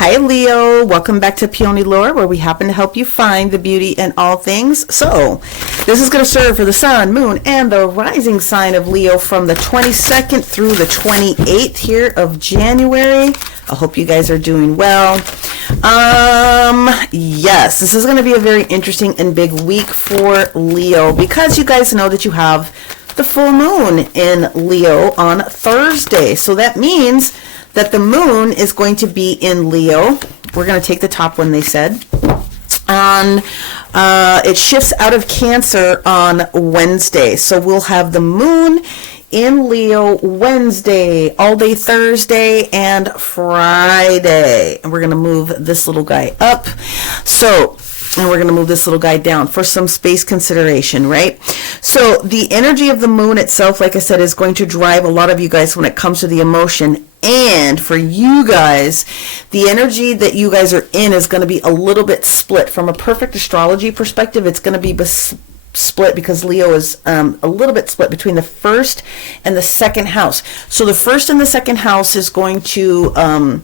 Hi Leo, welcome back to Peony Lore, where we happen to help you find the beauty in all things. So, this is going to serve for the sun, moon, and the rising sign of Leo from the 22nd through the 28th here of January. I hope you guys are doing well. Yes, this is going to be a very interesting and big week for Leo because you guys know that you have the full moon in Leo on Thursday. So that means that the moon is going to be in Leo. We're going to take the top one, they said. It shifts out of Cancer on Wednesday. So we'll have the moon in Leo Wednesday, all day Thursday, and Friday. And we're going to move this little guy up. And we're going to move this little guy down for some space consideration, right? So the energy of the moon itself, like I said, is going to drive a lot of you guys when it comes to the emotion. And for you guys, the energy that you guys are in is going to be a little bit split. From a perfect astrology perspective, it's going to be split because Leo is a little bit split between the first and the second house. So the first and the second house is going to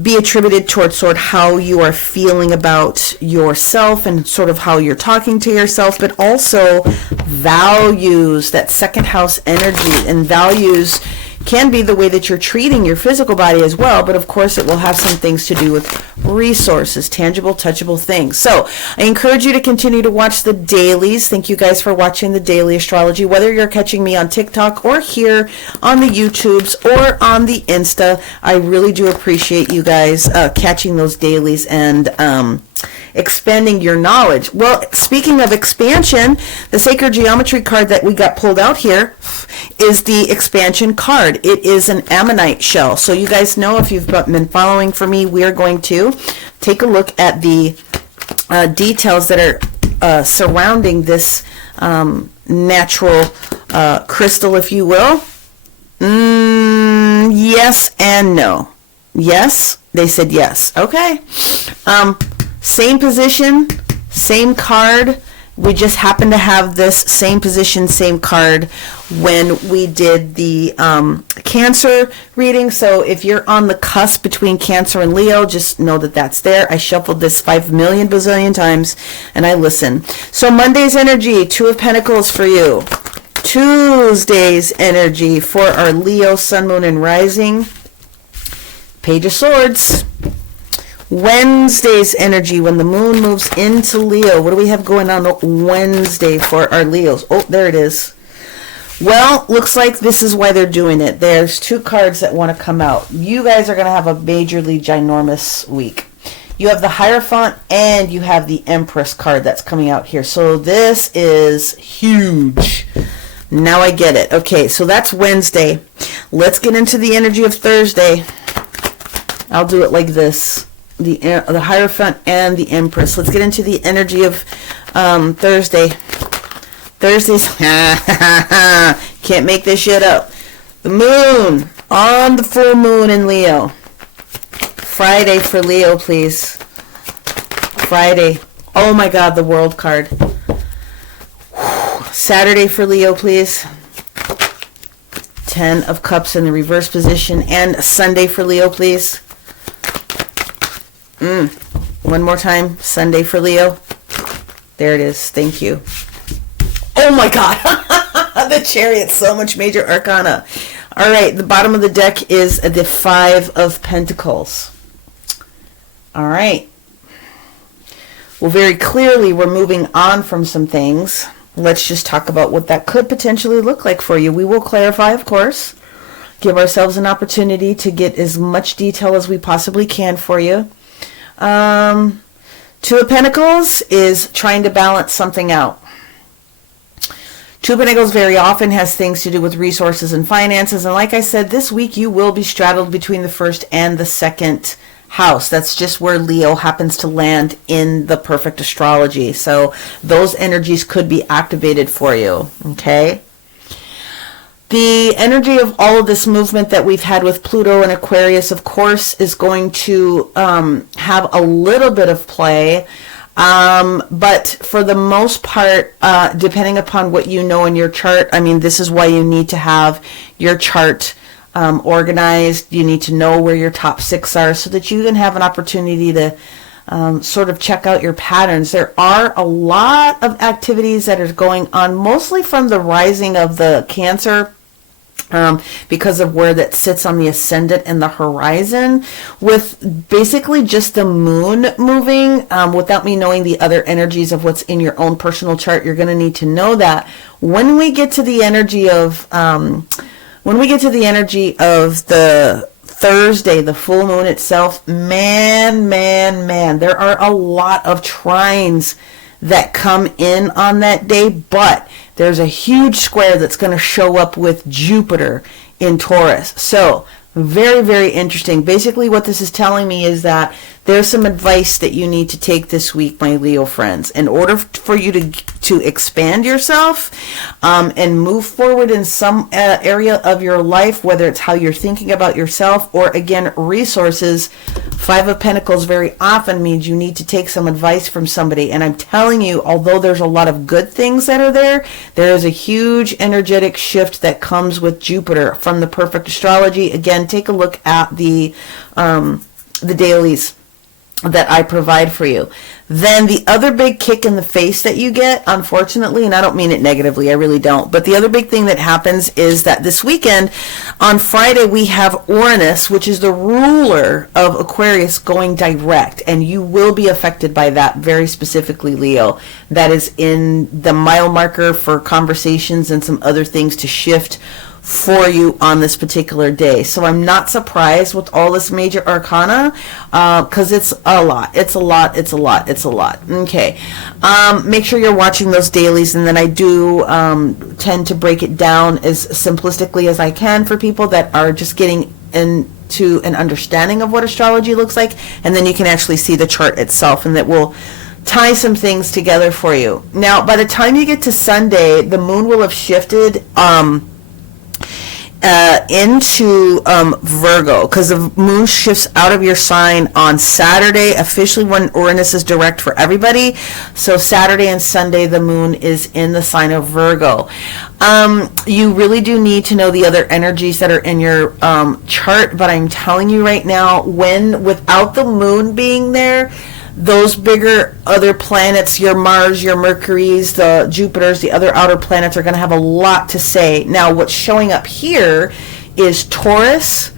be attributed towards sort of how you are feeling about yourself and sort of how you're talking to yourself, but also values, that second house energy. And values can be the way that you're treating your physical body as well, but of course it will have some things to do with resources, tangible, touchable things. So I encourage you to continue to watch the dailies. Thank you guys for watching the daily astrology, whether you're catching me on TikTok or here on the YouTubes or on the Insta. I really do appreciate you guys catching those dailies and expanding your knowledge. Well, speaking of expansion, the sacred geometry card that we got pulled out here is the expansion card. It is an ammonite shell. So you guys know, if you've been following for me, we are going to take a look at the details that are surrounding this natural crystal, if you will. Yes and no. Yes, they said yes. Okay. Same position, same card. We just happen to have this same position, same card when we did the Cancer reading. So if you're on the cusp between Cancer and Leo, just know that that's there. I shuffled this 5 million bazillion times and I listen. So Monday's energy, Two of Pentacles for you. Tuesday's energy for our Leo, Sun, Moon, and Rising. Page of Swords. Wednesday's energy when the moon moves into Leo. What do we have going on Wednesday for our Leos? Oh, there it is. Well, looks like this is why they're doing it. There's two cards that want to come out. You guys are going to have a majorly ginormous week. You have the Hierophant and you have the Empress card that's coming out here. So this is huge. Now I get it. Okay, so that's Wednesday. Let's get into the energy of Thursday. I'll do it like this. The Hierophant and the Empress. Let's get into the energy of Thursday. Thursday's can't make this shit up. The moon on the full moon in Leo. Friday for Leo, please. Friday. Oh my God, the World card. Saturday for Leo, please. 10 of Cups in the reverse position. And Sunday for Leo, please. One more time. Sunday for Leo. There it is. Thank you. Oh my God. The Chariot. So much major arcana. All right. The bottom of the deck is the 5 of Pentacles. All right. Well, very clearly we're moving on from some things. Let's just talk about what that could potentially look like for you. We will clarify, of course. Give ourselves an opportunity to get as much detail as we possibly can for you. Two of Pentacles is trying to balance something out. Two of Pentacles very often has things to do with resources and finances. And like I said, this week you will be straddled between the first and the second house. That's just where Leo happens to land in the perfect astrology. So those energies could be activated for you. Okay. The energy of all of this movement that we've had with Pluto and Aquarius, of course, is going to have a little bit of play. But for the most part, depending upon what you know in your chart, I mean, this is why you need to have your chart organized. You need to know where your top 6 are so that you can have an opportunity to sort of check out your patterns. There are a lot of activities that are going on, mostly from the rising of the Cancer, because of where that sits on the ascendant and the horizon, with basically just the moon moving. Without me knowing the other energies of what's in your own personal chart, you're going to need to know that when we get to the energy of the Thursday, the full moon itself, man, there are a lot of trines that come in on that day, but there's a huge square that's going to show up with Jupiter in Taurus. So very, very interesting. Basically what this is telling me is that there's some advice that you need to take this week, my Leo friends, in order for you to expand yourself and move forward in some area of your life, whether it's how you're thinking about yourself or, again, resources. 5 of Pentacles very often means you need to take some advice from somebody. And I'm telling you, although there's a lot of good things that are there, there is a huge energetic shift that comes with Jupiter from the perfect astrology. Again, take a look at the dailies that I provide for you. Then the other big kick in the face that you get, unfortunately, and I don't mean it negatively, I really don't, but the other big thing that happens is that this weekend, on Friday, we have Uranus, which is the ruler of Aquarius, going direct, and you will be affected by that very specifically, Leo. That is in the mile marker for conversations and some other things to shift for you on this particular day. So I'm not surprised with all this major arcana, because it's a lot. Okay. Make sure you're watching those dailies, and then I do tend to break it down as simplistically as I can for people that are just getting into an understanding of what astrology looks like, and then you can actually see the chart itself, and that will tie some things together for you. Now, by the time you get to Sunday, the moon will have shifted into Virgo, because the moon shifts out of your sign on Saturday, officially when Uranus is direct for everybody. So Saturday and Sunday, the moon is in the sign of Virgo. You really do need to know the other energies that are in your chart, but I'm telling you right now, without the moon being there, those bigger other planets, your Mars, your Mercuries, the Jupiters, the other outer planets, are going to have a lot to say. Now, what's showing up here is Taurus,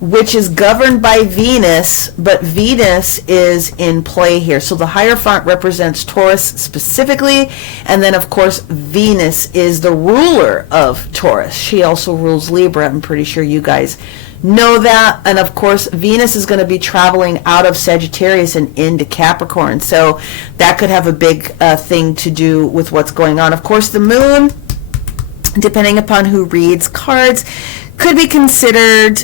which is governed by Venus, but Venus is in play here. So the Hierophant represents Taurus specifically, and then, of course, Venus is the ruler of Taurus. She also rules Libra. I'm pretty sure you guys know that. And of course, Venus is going to be traveling out of Sagittarius and into Capricorn, so that could have a big thing to do with what's going on. Of course, the moon, depending upon who reads cards, could be considered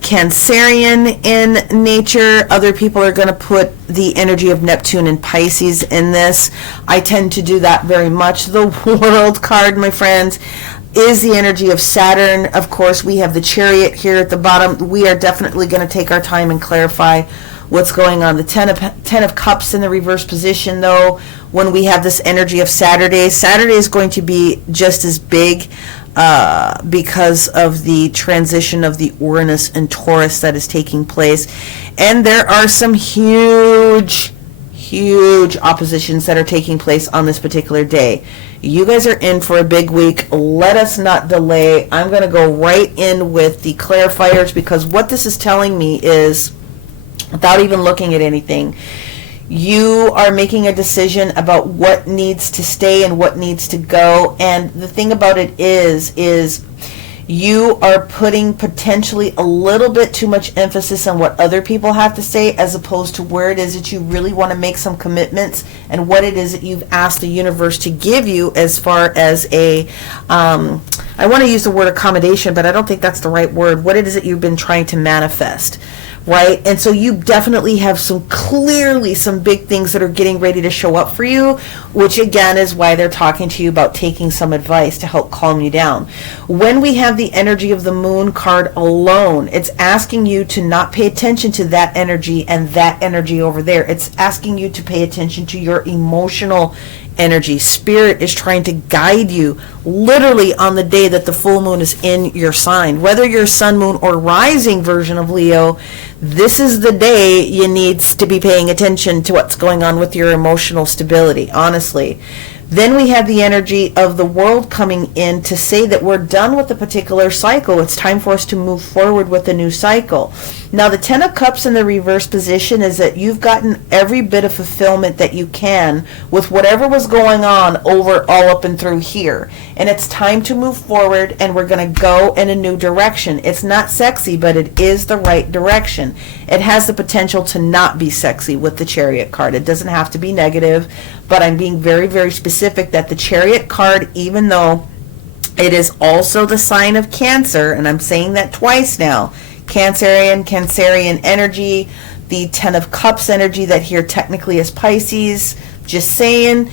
Cancerian in nature. Other people are going to put the energy of Neptune and Pisces in this. I tend to do that very much. The World card, my friends, is the energy of Saturn. Of course, we have the Chariot here at the bottom. We are definitely going to take our time and clarify what's going on. The Ten of Cups in the reverse position, though, when we have this energy of Saturday is going to be just as big because of the transition of the Uranus and Taurus that is taking place. And there are some huge oppositions that are taking place on this particular day. You guys are in for a big week. Let us not delay. I'm going to go right in with the clarifiers, because what this is telling me is, without even looking at anything, you are making a decision about what needs to stay and what needs to go. And the thing about it is you are putting potentially a little bit too much emphasis on what other people have to say, as opposed to where it is that you really want to make some commitments and what it is that you've asked the universe to give you, as far as a, I want to use the word accommodation, but I don't think that's the right word, what it is that you've been trying to manifest. Right? And so you definitely have some big things that are getting ready to show up for you, which again is why they're talking to you about taking some advice to help calm you down. When we have the energy of the moon card alone, it's asking you to not pay attention to that energy and that energy over there. It's asking you to pay attention to your emotional energy. Spirit is trying to guide you literally on the day that the full moon is in your sign. Whether you're sun, moon, or rising version of Leo, this is the day you need to be paying attention to what's going on with your emotional stability, honestly. Then we have the energy of the world coming in to say that we're done with a particular cycle. It's time for us to move forward with a new cycle. Now, the Ten of Cups in the reverse position is that you've gotten every bit of fulfillment that you can with whatever was going on over all up and through here. And it's time to move forward, and we're going to go in a new direction. It's not sexy, but it is the right direction. It has the potential to not be sexy with the Chariot card. It doesn't have to be negative, but I'm being very, very specific that the Chariot card, even though it is also the sign of Cancer, and I'm saying that twice now, Cancerian energy, the Ten of Cups energy that here technically is Pisces, just saying,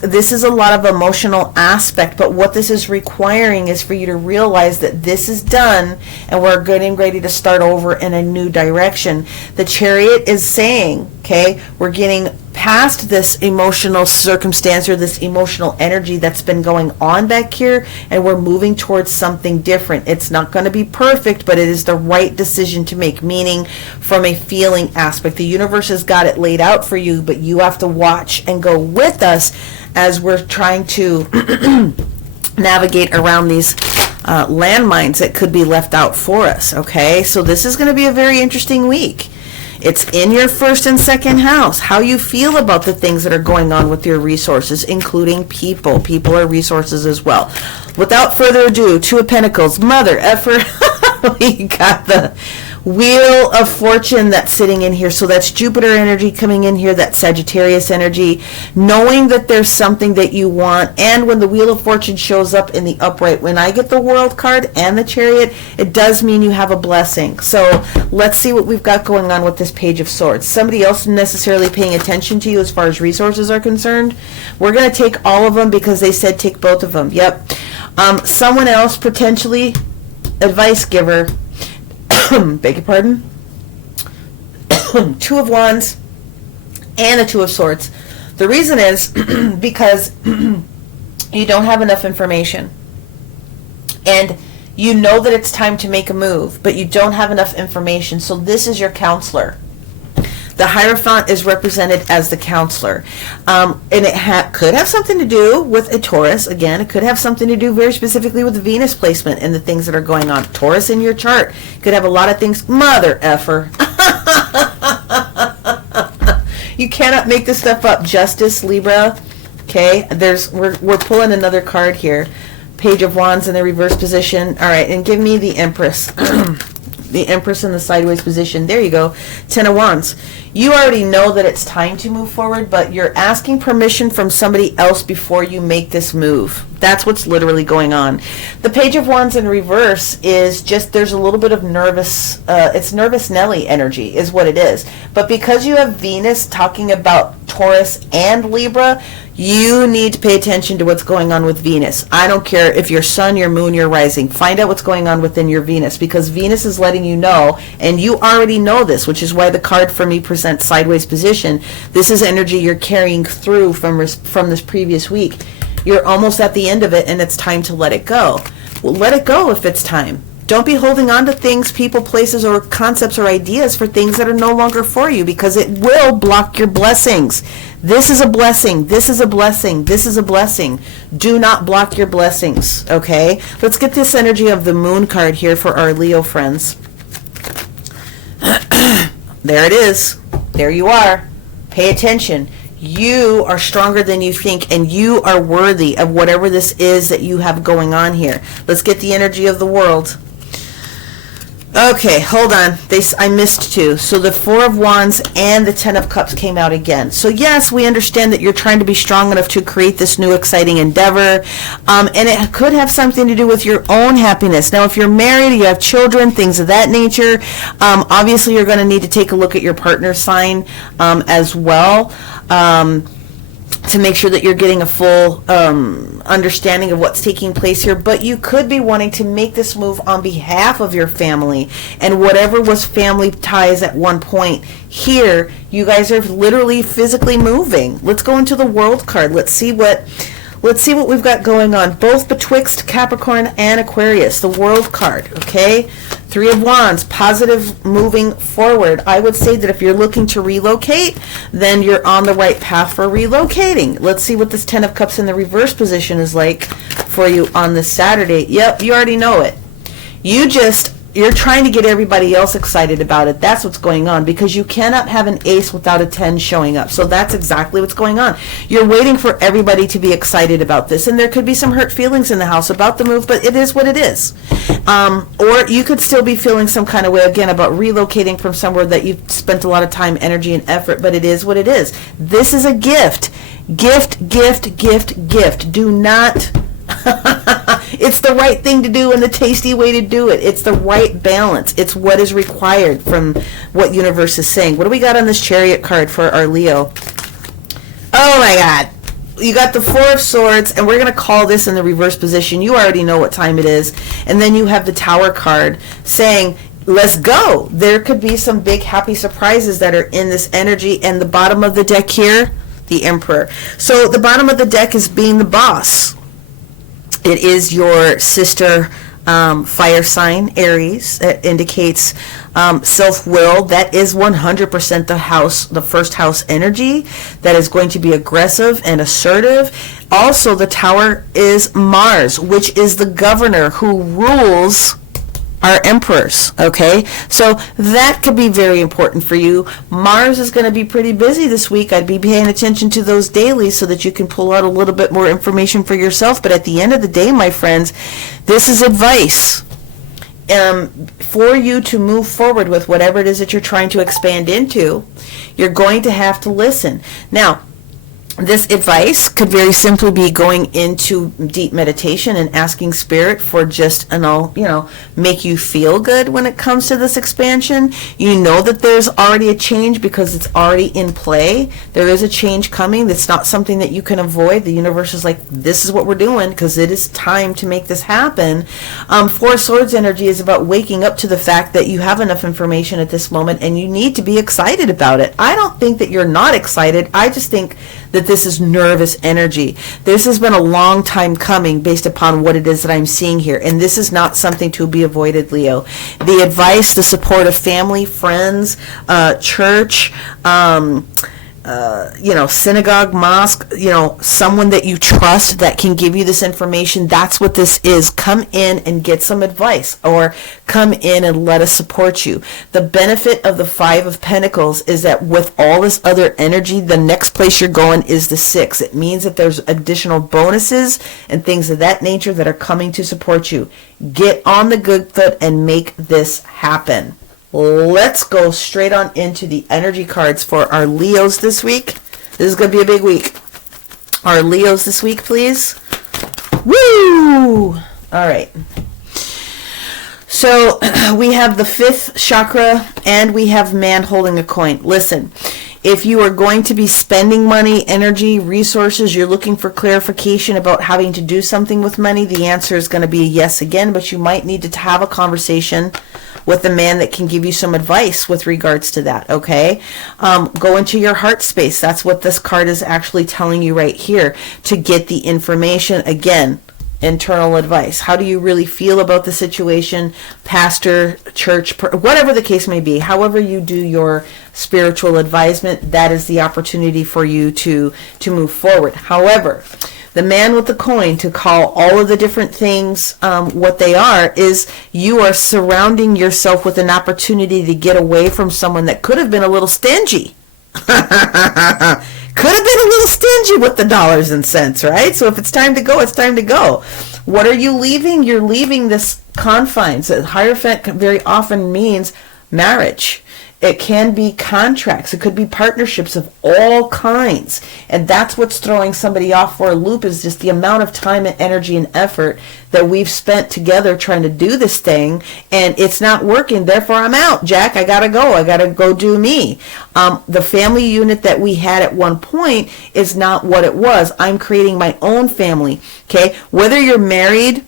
this is a lot of emotional aspect, but what this is requiring is for you to realize that this is done and we're getting ready to start over in a new direction. The Chariot is saying, okay, we're getting past this emotional circumstance or this emotional energy that's been going on back here, and we're moving towards something different. It's not going to be perfect, but it is the right decision to make, meaning from a feeling aspect. The universe has got it laid out for you, but you have to watch and go with us as we're trying to navigate around these landmines that could be left out for us, okay? So this is going to be a very interesting week. It's in your first and second house. How you feel about the things that are going on with your resources, including people. People are resources as well. Without further ado, Two of Pentacles, mother effer. We got the Wheel of Fortune that's sitting in here. So that's Jupiter energy coming in here, that's Sagittarius energy, knowing that there's something that you want. And when the Wheel of Fortune shows up in the upright, when I get the World card and the Chariot, it does mean you have a blessing. So let's see what we've got going on with this Page of Swords. Somebody else necessarily paying attention to you as far as resources are concerned. We're going to take all of them because they said take both of them. Yep. Someone else potentially advice giver. Beg your pardon. Two of Wands and a Two of Swords. The reason is because you don't have enough information. And you know that it's time to make a move, but you don't have enough information. So this is your counselor. The Hierophant is represented as the counselor. And it could have something to do with a Taurus. Again, it could have something to do very specifically with the Venus placement and the things that are going on. Taurus in your chart could have a lot of things. Mother effer. You cannot make this stuff up. Justice, Libra. Okay, we're pulling another card here. Page of Wands in the reverse position. All right, and give me the Empress. The Empress in the sideways position. There you go. Ten of Wands. You already know that it's time to move forward, but you're asking permission from somebody else before you make this move. That's what's literally going on. The Page of Wands in reverse is just, there's a little bit of nervous, it's nervous Nelly energy is what it is. But because you have Venus talking about Taurus and Libra, you need to pay attention to what's going on with Venus. I don't care if your sun, your moon, your rising. Find out what's going on within your Venus, because Venus is letting you know, and you already know this, which is why the card for me presents sideways position. This is energy you're carrying through from this previous week. You're almost at the end of it, and it's time to let it go. Well, let it go if it's time. Don't be holding on to things, people, places, or concepts or ideas for things that are no longer for you, because it will block your blessings. This is a blessing. This is a blessing. This is a blessing. Do not block your blessings, okay? Let's get this energy of the Moon card here for our Leo friends. There it is. There you are. Pay attention. You are stronger than you think, and you are worthy of whatever this is that you have going on here. Let's get the energy of the world. Okay, hold on. I missed two. So the Four of Wands and the Ten of Cups came out again. So yes, we understand that you're trying to be strong enough to create this new exciting endeavor. And it could have something to do with your own happiness. Now, if you're married, you have children, things of that nature, obviously you're going to need to take a look at your partner's sign as well. to make sure that you're getting a full understanding of what's taking place here. But you could be wanting to make this move on behalf of your family, and whatever was family ties at one point, here you guys are literally physically moving. Let's go into the World card. Let's see what we've got going on, both betwixt Capricorn and Aquarius. The World card, okay? Three of Wands, positive, moving forward. I would say that if you're looking to relocate, then you're on the right path for relocating. Let's see what this Ten of Cups in the reverse position is like for you on this Saturday. Yep, you already know it. You're trying to get everybody else excited about it. That's what's going on, because you cannot have an ace without a 10 showing up. So that's exactly what's going on. You're waiting for everybody to be excited about this, and there could be some hurt feelings in the house about the move, but it is what it is. Or you could still be feeling some kind of way, again, about relocating from somewhere that you've spent a lot of time, energy, and effort, but it is what it is. This is a gift. Gift, gift, gift, gift. Do not... It's the right thing to do and the tasty way to do it. It's the right balance. It's what is required from what universe is saying. What do we got on this Chariot card for our Leo? Oh my God. You got the Four of Swords, and we're going to call this in the reverse position. You already know what time it is. And then you have the Tower card saying, let's go. There could be some big happy surprises that are in this energy. And the bottom of the deck here, the Emperor. So the bottom of the deck is being the boss. It is your sister fire sign, Aries. That indicates self-will. That is 100% the first house energy. That is going to be aggressive and assertive. Also, the Tower is Mars, which is the governor who rules our emperors, okay? So that could be very important for you. Mars is going to be pretty busy this week. I'd be paying attention to those dailies so that you can pull out a little bit more information for yourself. But at the end of the day, my friends, this is advice for you to move forward with whatever it is that you're trying to expand into. You're going to have to listen. Now, this advice could very simply be going into deep meditation and asking Spirit for just, make you feel good when it comes to this expansion. You know that there's already a change because it's already in play. There is a change coming. That's not something that you can avoid. The universe is like, this is what we're doing because it is time to make this happen. Four of Swords energy is about waking up to the fact that you have enough information at this moment and you need to be excited about it. I don't think that you're not excited. I just think that this is nervous energy. This has been a long time coming based upon what it is that I'm seeing here. And this is not something to be avoided, Leo. The advice, the support of family, friends, church, synagogue, mosque, someone that you trust that can give you this information. That's what this is. Come in and get some advice, or come in and let us support you. The benefit of the Five of Pentacles is that with all this other energy, the next place you're going is the Six. It means that there's additional bonuses and things of that nature that are coming to support you. Get on the good foot and make this happen. Let's go straight on into the energy cards for our Leos this week. This is going to be a big week. Our Leos this week, please. Woo! All right. So we have the fifth chakra and we have man holding a coin. Listen, if you are going to be spending money, energy, resources, you're looking for clarification about having to do something with money, the answer is going to be a yes again, but you might need to have a conversation with a man that can give you some advice with regards to that, okay? Go into your heart space. That's what this card is actually telling you right here, to get the information. Again, internal advice. How do you really feel about the situation? Pastor, church, whatever the case may be, however you do your spiritual advisement, that is the opportunity for you to move forward. However, the man with the coin, to call all of the different things what they are, is you are surrounding yourself with an opportunity to get away from someone that could have been a little stingy. Could have been a little stingy with the dollars and cents, right? So if it's time to go, it's time to go. What are you leaving? You're leaving this confines. Hierophant very often means marriage. It can be contracts. It could be partnerships of all kinds. And that's what's throwing somebody off for a loop, is just the amount of time and energy and effort that we've spent together trying to do this thing, and it's not working. Therefore, I'm out, Jack. I got to go. I got to go do me. The family unit that we had at one point is not what it was. I'm creating my own family. Okay? Whether you're married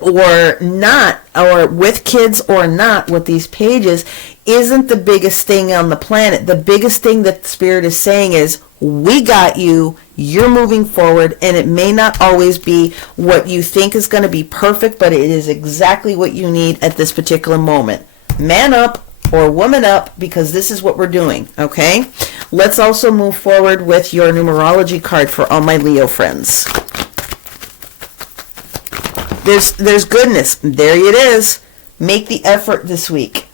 or not, or with kids or not, with these pages isn't the biggest thing on the planet. The biggest thing that the Spirit is saying is, we got you, you're moving forward, and it may not always be what you think is going to be perfect, but it is exactly what you need at this particular moment. Man up or woman up, because this is what we're doing, okay? Let's also move forward with your numerology card for all my Leo friends. There's goodness. There it is. Make the effort this week.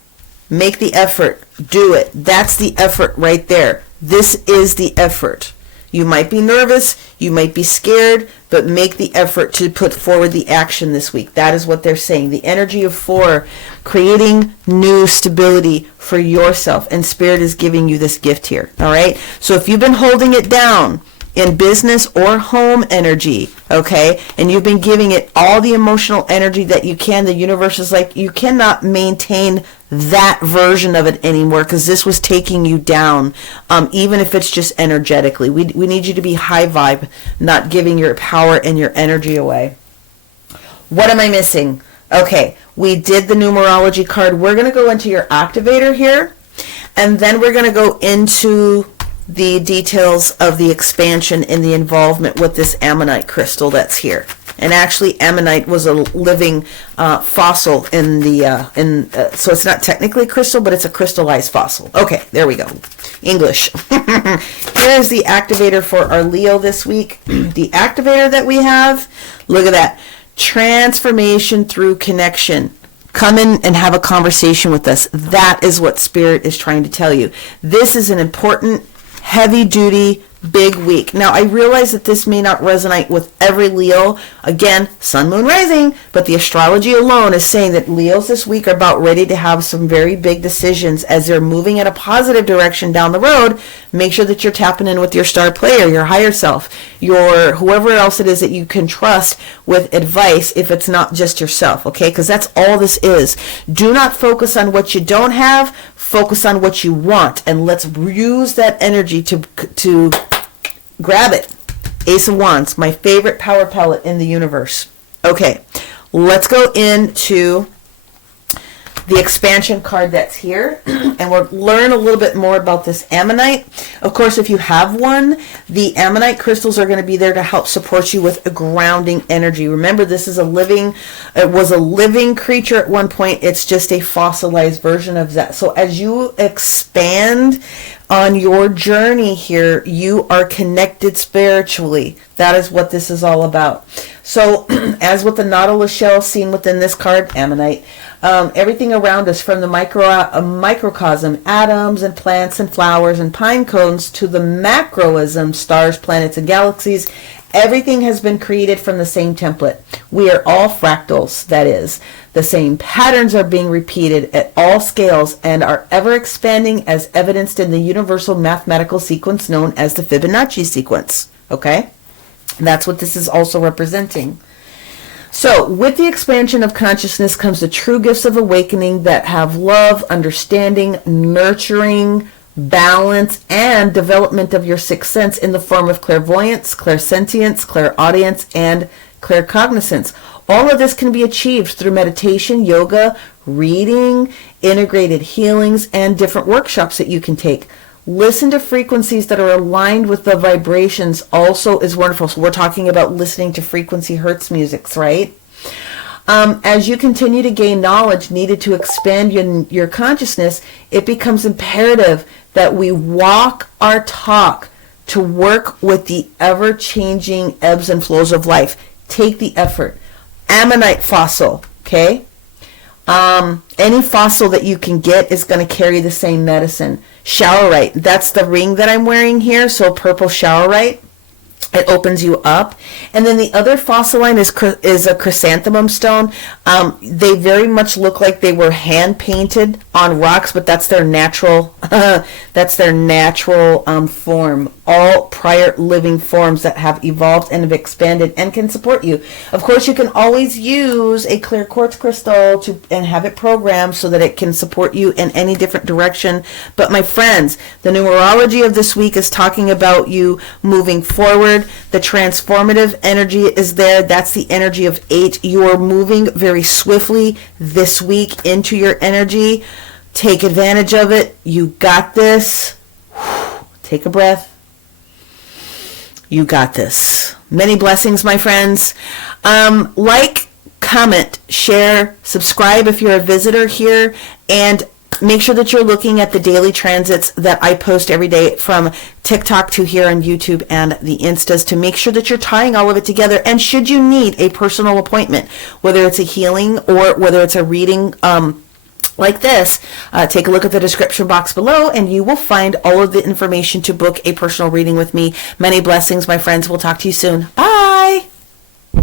Make the effort. Do it. That's the effort right there. This is the effort. You might be nervous. You might be scared, but make the effort to put forward the action this week. That is what they're saying. The energy of 4, creating new stability for yourself. And Spirit is giving you this gift here. All right. So if you've been holding it down in business or home energy, okay, and you've been giving it all the emotional energy that you can, the universe is like, you cannot maintain that version of it anymore, because this was taking you down, even if it's just energetically. We need you to be high vibe, not giving your power and your energy away. What am I missing? Okay, we did the numerology card. We're going to go into your activator here, and then we're going to go into the details of the expansion and the involvement with this ammonite crystal that's here. And actually, ammonite was a living fossil in the so it's not technically crystal, but it's a crystallized fossil. Okay, there we go. English. Here's the activator for our Leo this week. The activator that we have, look at that. Transformation through connection. Come in and have a conversation with us. That is what Spirit is trying to tell you. This is an important, heavy-duty, big week. Now, I realize that this may not resonate with every Leo. Again, sun, moon, rising, but the astrology alone is saying that Leos this week are about ready to have some very big decisions as they're moving in a positive direction down the road. Make sure that you're tapping in with your star player, your higher self, your whoever else it is that you can trust with advice, if it's not just yourself, okay? Because that's all this is. Do not focus on what you don't have. Focus on what you want, and let's use that energy to grab it. Ace of Wands, my favorite power pellet in the universe. Okay, let's go into the expansion card that's here, and we'll learn a little bit more about this ammonite. Of course, if you have one, the ammonite crystals are going to be there to help support you with a grounding energy. Remember, this is it was a living creature at one point. It's just a fossilized version of that. So as you expand on your journey here, you are connected spiritually. That is what this is all about. So as with the nautilus shell seen within this card, ammonite, everything around us, from the microcosm, atoms and plants and flowers and pine cones, to the macroism, stars, planets, and galaxies, everything has been created from the same template. We are all fractals, that is. The same patterns are being repeated at all scales and are ever expanding, as evidenced in the universal mathematical sequence known as the Fibonacci sequence. Okay? That's what this is also representing. So, with the expansion of consciousness comes the true gifts of awakening that have love, understanding, nurturing, balance, and development of your sixth sense in the form of clairvoyance, clairsentience, clairaudience, and claircognizance. All of this can be achieved through meditation, yoga, reading, integrated healings, and different workshops that you can take. Listen to frequencies that are aligned with the vibrations also is wonderful. So we're talking about listening to frequency hertz musics, right? As you continue to gain knowledge needed to expand your consciousness, it becomes imperative that we walk our talk to work with the ever-changing ebbs and flows of life. Take the effort. Ammonite fossil, okay? Any fossil that you can get is going to carry the same medicine. Showerite, that's the ring that I'm wearing here, so purple showerite. It opens you up. And then the other fossil line is a chrysanthemum stone. They very much look like they were hand painted on rocks, but that's their natural form. All prior living forms that have evolved and have expanded and can support you. Of course, you can always use a clear quartz crystal and have it programmed so that it can support you in any different direction. But my friends, the numerology of this week is talking about you moving forward. The transformative energy is there. That's the energy of 8. You are moving very swiftly this week into your energy. Take advantage of it. You got this. Take a breath. You got this. Many blessings, my friends. Like, comment, share, subscribe if you're a visitor here, and make sure that you're looking at the daily transits that I post every day from TikTok to here on YouTube and the Instas to make sure that you're tying all of it together. And should you need a personal appointment, whether it's a healing or whether it's a reading, like this, take a look at the description box below and you will find all of the information to book a personal reading with me. Many blessings, my friends. We'll talk to you soon. Bye.